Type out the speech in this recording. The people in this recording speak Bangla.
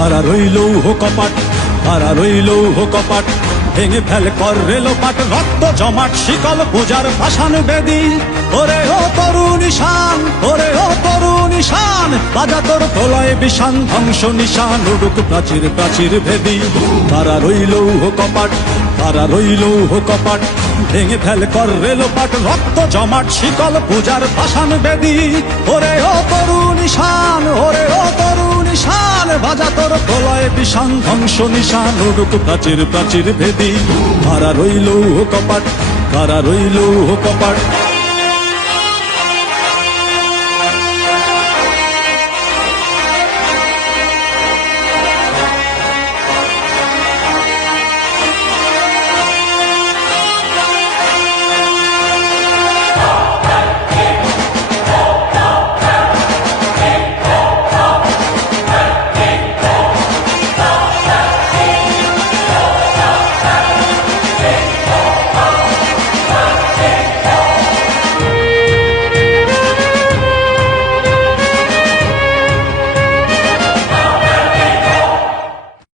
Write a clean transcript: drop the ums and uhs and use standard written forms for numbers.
তারা রইল কপাট, তারা রইল কপাট, ভেঙে ফেল কর রেলোপাট, রক্ত জমাট শিকল পূজার পাষাণ বেদী। ওরে ও তরুণ ঈশান, ওরে ও তরুণ ঈশান, বাজা তোর প্রলয় বিষান, ধ্বংস নিশান উড়ুক প্রাচীর প্রাচীর ভেদী। তারা রইল কপাট, তারা রইল কপাট, ভেঙে ফেল কর রেলোপাট, রক্ত জমাট শিকল পূজার পাষাণ বেদী। ওরে ও তরুণ ঈশান, ওরে ও তরুণ ঈশান, বাজা তোর প্রলয় বিষান, ধ্বংস নিশান উড়ুক প্রাচীর প্রাচীর ভেদী। তারা রইল কপাট, তারা রইল কপাট।